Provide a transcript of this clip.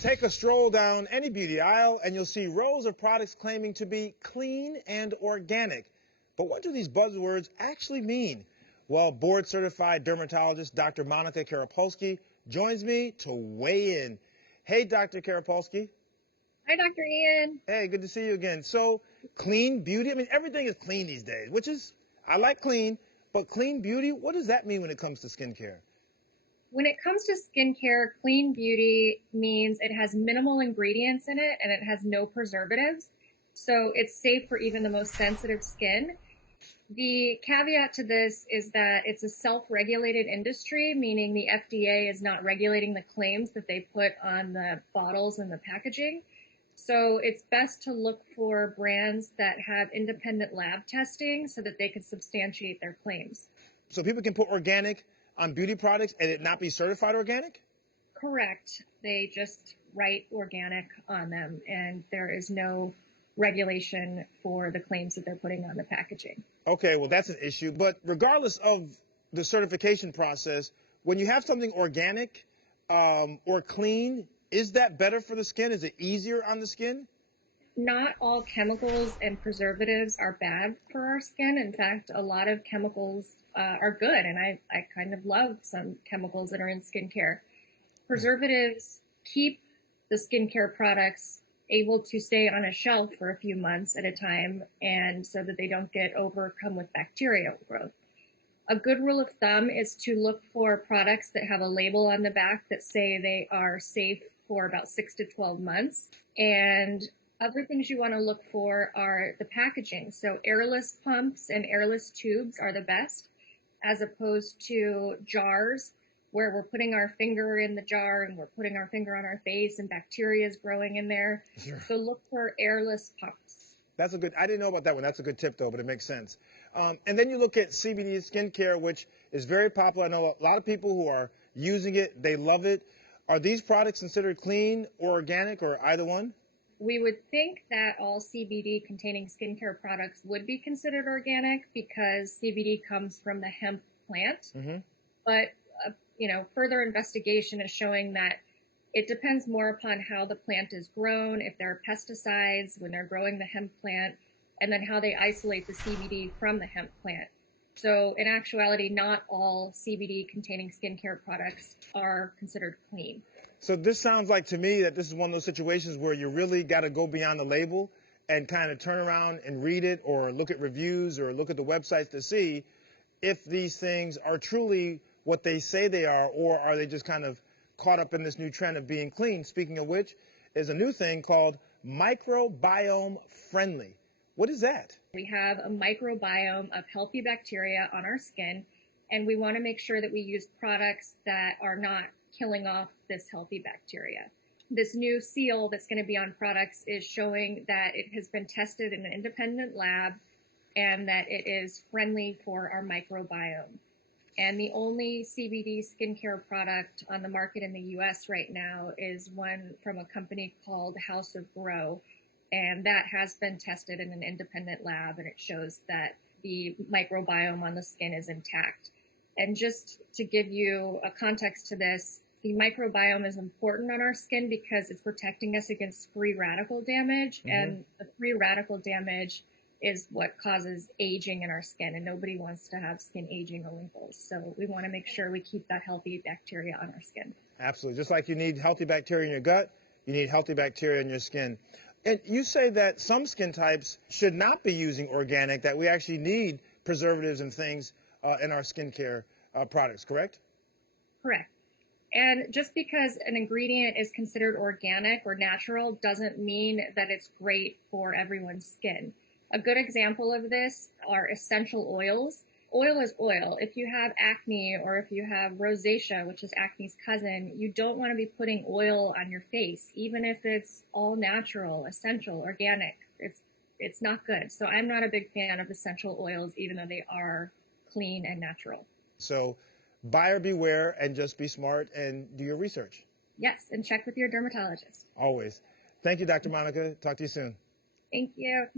Take a stroll down any beauty aisle and you'll see rows of products claiming to be clean and organic. But what do these buzzwords actually mean? Well, board-certified dermatologist Dr. Monica Kiripolsky joins me to weigh in. Hey, Dr. Kiripolsky. Hi, Dr. Ian. Hey, good to see you again. So, clean beauty, I mean, everything is clean these days, which is, I like clean, but clean beauty, what does that mean when it comes to skincare? When it comes to skincare, clean beauty means it has minimal ingredients in it and it has no preservatives. So it's safe for even the most sensitive skin. The caveat to this is that it's a self-regulated industry, meaning the FDA is not regulating the claims that they put on the bottles and the packaging. So it's best to look for brands that have independent lab testing so that they can substantiate their claims. So people can put organic on beauty products and it not be certified organic? Correct. They just write organic on them, and there is no regulation for the claims that they're putting on the packaging. Okay, well, that's an issue. But regardless of the certification process, when you have something organic or clean, is that better for the skin? Is it easier on the skin? Not all chemicals and preservatives are bad for our skin. In fact, a lot of chemicals are good, and I kind of love some chemicals that are in skincare. Preservatives keep the skincare products able to stay on a shelf for a few months at a time, and so that they don't get overcome with bacterial growth. A good rule of thumb is to look for products that have a label on the back that say they are safe for about 6 to 12 months. And other things you want to look for are the packaging. So airless pumps and airless tubes are the best, as opposed to jars where we're putting our finger in the jar and we're putting our finger on our face and bacteria is growing in there. Sure. So look for airless pumps. That's a good, I didn't know about that one. That's a good tip though, but it makes sense. And then you look at Cbd Skin Care, which is very popular. I know a lot of people who are using it. They love it. Are these products considered clean or organic or either one? We would think that all CBD containing skincare products would be considered organic because CBD comes from the hemp plant. Mm-hmm. But further investigation is showing that it depends more upon how the plant is grown, if there are pesticides when they're growing the hemp plant, and then how they isolate the CBD from the hemp plant. So in actuality, not all CBD containing skincare products are considered clean. So this sounds like to me that this is one of those situations where you really got to go beyond the label and kind of turn around and read it or look at reviews or look at the websites to see if these things are truly what they say they are, or are they just kind of caught up in this new trend of being clean. Speaking of which, is a new thing called Microbiome Friendly. What is that? We have a microbiome of healthy bacteria on our skin, and we want to make sure that we use products that are not killing off this healthy bacteria. This new seal that's going to be on products is showing that it has been tested in an independent lab and that it is friendly for our microbiome. And the only CBD skincare product on the market in the U.S. right now is one from a company called House of Grow. And that has been tested in an independent lab, and it shows that the microbiome on the skin is intact. And just to give you a context to this, the microbiome is important on our skin because it's protecting us against free radical damage. Mm-hmm. And the free radical damage is what causes aging in our skin, and nobody wants to have skin aging or wrinkles. So we want to make sure we keep that healthy bacteria on our skin. Absolutely. Just like you need healthy bacteria in your gut, you need healthy bacteria in your skin. And you say that some skin types should not be using organic, that we actually need preservatives and things in our skincare products, correct? Correct. And just because an ingredient is considered organic or natural doesn't mean that it's great for everyone's skin. A good example of this are essential oils. Oil is oil. If you have acne or if you have rosacea, which is acne's cousin, you don't want to be putting oil on your face, even if it's all natural, essential, organic. It's not good. So I'm not a big fan of essential oils, even though they are clean and natural. So buyer beware and just be smart and do your research. Yes, and check with your dermatologist. Always. Thank you, Dr. Monica. Talk to you soon. Thank you.